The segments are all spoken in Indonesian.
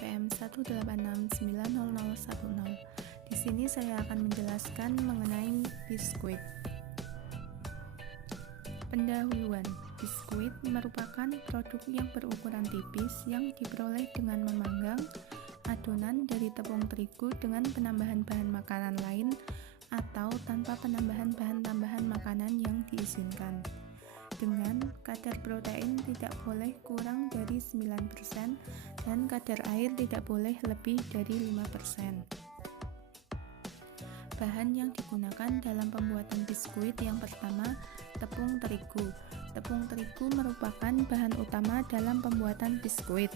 NPM 186900010. Di sini saya akan menjelaskan mengenai biskuit. Pendahuluan. Biskuit merupakan produk yang berukuran tipis yang diperoleh dengan memanggang adonan dari tepung terigu dengan penambahan bahan makanan lain atau tanpa penambahan bahan tambahan makanan yang diizinkan. Dengan kadar protein tidak boleh kurang dari 9% dan kadar air tidak boleh lebih dari 5%. Bahan yang digunakan dalam pembuatan biskuit yang pertama, tepung terigu. Tepung terigu merupakan bahan utama dalam pembuatan biskuit.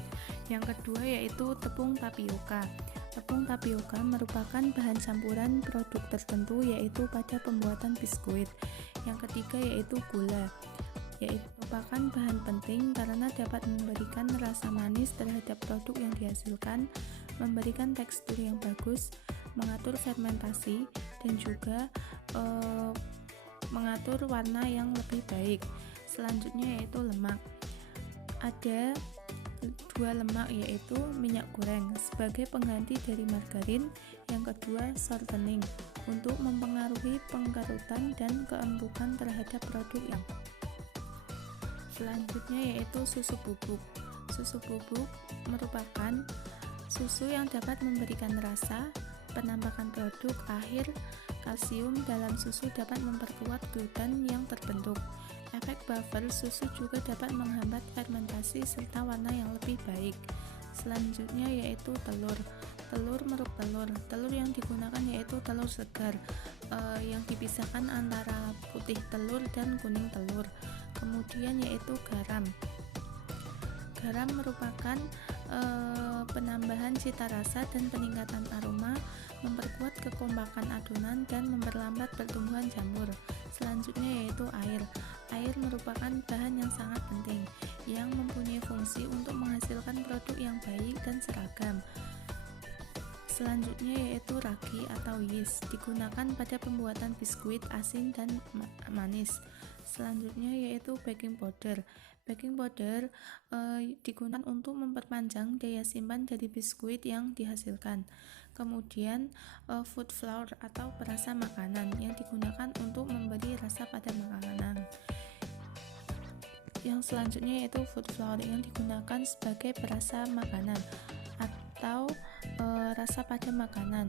Yang kedua yaitu tepung tapioka. Tepung tapioka merupakan bahan campuran produk tertentu yaitu pada pembuatan biskuit. Yang ketiga yaitu gula, yaitu merupakan bahan penting karena dapat memberikan rasa manis terhadap produk yang dihasilkan, memberikan tekstur yang bagus, mengatur fermentasi, dan juga mengatur warna yang lebih baik. Selanjutnya yaitu lemak. Ada dua lemak yaitu minyak goreng sebagai pengganti dari margarin, yang kedua shortening untuk mempengaruhi pengkerutan dan keempukan terhadap produk yang. Selanjutnya yaitu susu bubuk. Susu bubuk merupakan susu yang dapat memberikan rasa, penambahan produk akhir. Kalsium dalam susu dapat memperkuat gluten yang terbentuk. Efek buffer susu juga dapat menghambat fermentasi serta warna yang lebih baik. Selanjutnya yaitu telur. Telur yang digunakan yaitu telur segar yang dipisahkan antara putih telur dan kuning telur. Kemudian yaitu garam. Garam merupakan penambahan cita rasa dan peningkatan aroma, memperkuat kekompakan adonan dan memperlambat pertumbuhan jamur. Selanjutnya yaitu air. Air merupakan bahan yang sangat penting yang mempunyai fungsi untuk menghasilkan produk yang baik dan seragam. Selanjutnya yaitu ragi atau yeast, digunakan pada pembuatan biskuit asin dan manis. Selanjutnya yaitu baking powder. Baking powder digunakan untuk memperpanjang daya simpan dari biskuit yang dihasilkan. Kemudian food flour atau perasa makanan yang digunakan untuk memberi rasa pada makanan. Yang selanjutnya yaitu food flour yang digunakan sebagai perasa makanan atau rasa pada makanan.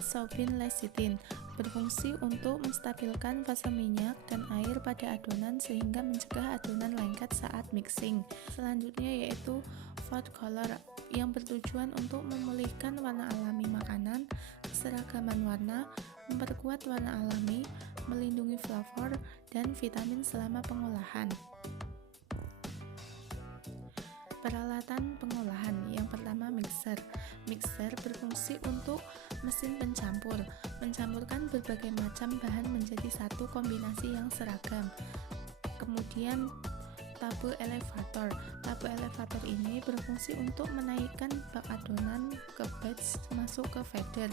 Sorbin lecithin berfungsi untuk menstabilkan fase minyak dan air pada adonan sehingga mencegah adonan lengket saat mixing. Selanjutnya yaitu food color yang bertujuan untuk memulihkan warna alami makanan, keseragaman warna, memperkuat warna alami, melindungi flavor dan vitamin selama pengolahan. Peralatan pengolahan. Yang pertama mixer. Mixer berfungsi untuk mesin pencampur, mencampurkan berbagai macam bahan menjadi satu kombinasi yang seragam. Kemudian tabel elevator. Tabel elevator ini berfungsi untuk menaikkan bak adonan ke batch masuk ke feeder.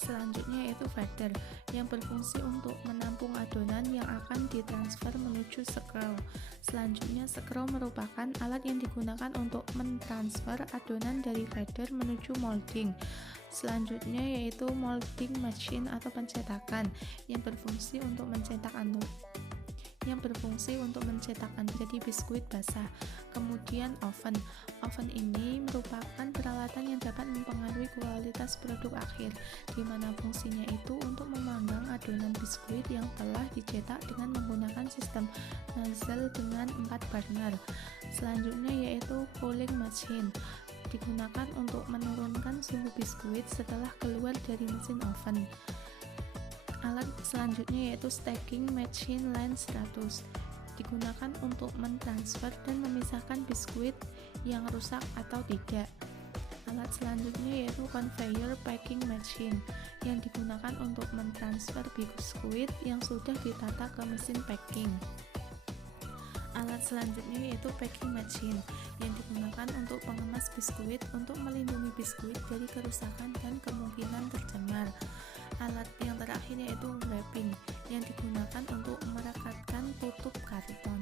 Selanjutnya yaitu feeder yang berfungsi untuk menampung adonan yang akan ditransfer menuju scroll. Selanjutnya scroll merupakan alat yang digunakan untuk mentransfer adonan dari feeder menuju molding. Selanjutnya yaitu molding machine atau pencetakan yang berfungsi untuk mencetak menjadi biskuit basah. Kemudian oven. Oven ini merupakan peralatan yang dapat mempengaruhi kualitas produk akhir, di mana fungsinya itu untuk memanggang adonan biskuit yang telah dicetak dengan menggunakan sistem nozzle dengan 4 burner. Selanjutnya yaitu cooling machine, digunakan untuk menurunkan suhu biskuit setelah keluar dari mesin oven. Alat selanjutnya yaitu stacking machine line 100, digunakan untuk mentransfer dan memisahkan biskuit yang rusak atau tidak. Alat selanjutnya yaitu conveyor packing machine yang digunakan untuk mentransfer biskuit yang sudah ditata ke mesin packing. Alat selanjutnya yaitu packing machine yang digunakan untuk pengemas biskuit untuk melindungi biskuit dari kerusakan dan kemungkinan tercemar. Alat yang terakhir yaitu wrapping yang digunakan untuk merekatkan tutup karton.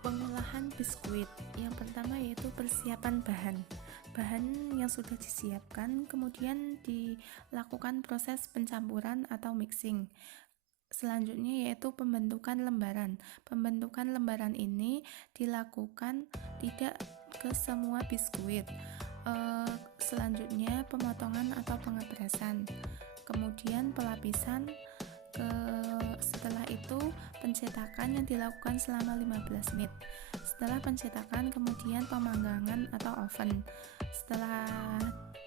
Pengolahan Pengolahan biskuit. Yang pertama yaitu persiapan bahan. Bahan yang sudah disiapkan kemudian dilakukan proses pencampuran atau mixing. Selanjutnya yaitu pembentukan lembaran. Pembentukan lembaran ini dilakukan tidak ke semua biskuit. Selanjutnya pemotongan atau pengeprasan. Kemudian pelapisan. Setelah itu pencetakan yang dilakukan selama 15 menit. Setelah pencetakan kemudian pemanggangan atau oven. Setelah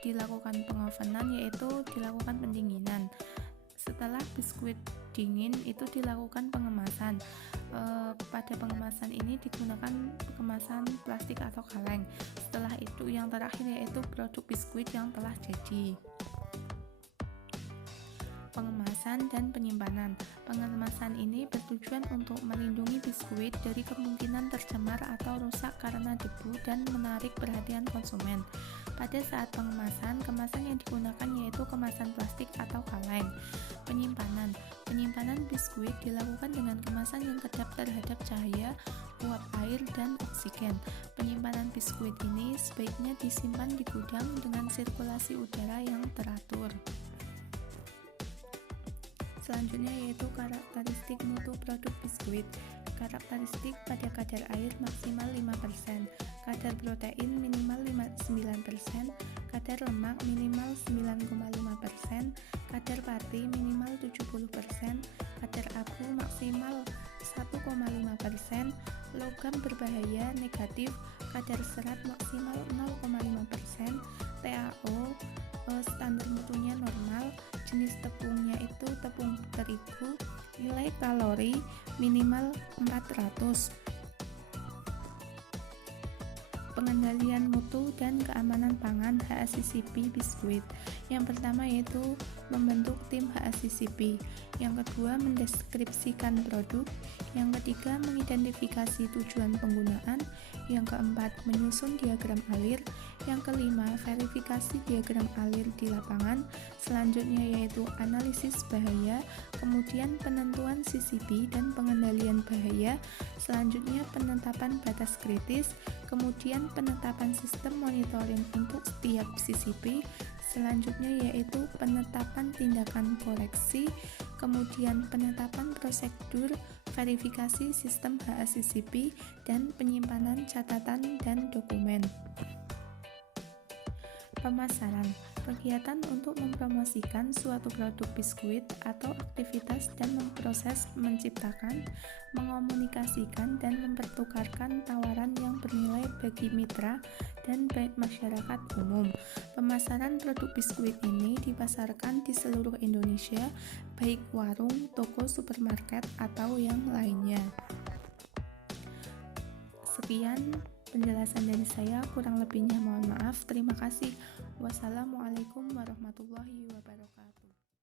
dilakukan pengovenan yaitu dilakukan pendinginan. Setelah biskuit dingin itu dilakukan pengemasan. Pada pengemasan ini digunakan kemasan plastik atau kaleng. Setelah itu yang terakhir yaitu produk biskuit yang telah jadi. Pengemasan dan penyimpanan. Pengemasan ini bertujuan untuk melindungi biskuit dari kemungkinan tercemar atau rusak karena debu dan menarik perhatian konsumen. Pada saat pengemasan, kemasan yang digunakan yaitu kemasan plastik atau kaleng. Penyimpanan. Penyimpanan biskuit dilakukan dengan kemasan yang kedap terhadap cahaya, uap air, dan oksigen. Penyimpanan biskuit ini sebaiknya disimpan di gudang dengan sirkulasi udara yang teratur. Selanjutnya yaitu karakteristik mutu produk biskuit. Karakteristik pada kadar air maksimal 5%, kadar protein minimal 9%, kadar lemak minimal 9,5%, kadar pati minimal 70%, kadar abu maksimal 1,5%, logam berbahaya negatif, kadar serat maksimal 0,5%, TAO standar mutunya normal, jenis tepungnya itu tepung terigu, nilai kalori minimal 400. Pengendalian mutu dan keamanan pangan HACCP biskuit. Yang pertama yaitu membentuk tim HACCP, yang kedua mendeskripsikan produk, yang ketiga mengidentifikasi tujuan penggunaan, yang keempat menyusun diagram alir, yang kelima verifikasi diagram alir di lapangan, selanjutnya yaitu analisis bahaya, kemudian penentuan CCP dan pengendalian bahaya, selanjutnya penetapan batas kritis, kemudian penetapan sistem monitoring untuk setiap CCP, selanjutnya yaitu penetapan tindakan koreksi, kemudian penetapan prosedur verifikasi sistem HACCP, dan penyimpanan catatan dan dokumen. Pemasaran. Kegiatan untuk mempromosikan suatu produk biskuit atau aktivitas dan memproses, menciptakan, mengomunikasikan, dan mempertukarkan tawaran yang bernilai bagi mitra dan baik masyarakat umum. Pemasaran produk biskuit ini dipasarkan di seluruh Indonesia, baik warung, toko, supermarket, atau yang lainnya. Sekian penjelasan dari saya, kurang lebihnya mohon maaf. Terima kasih. Wassalamualaikum warahmatullahi wabarakatuh.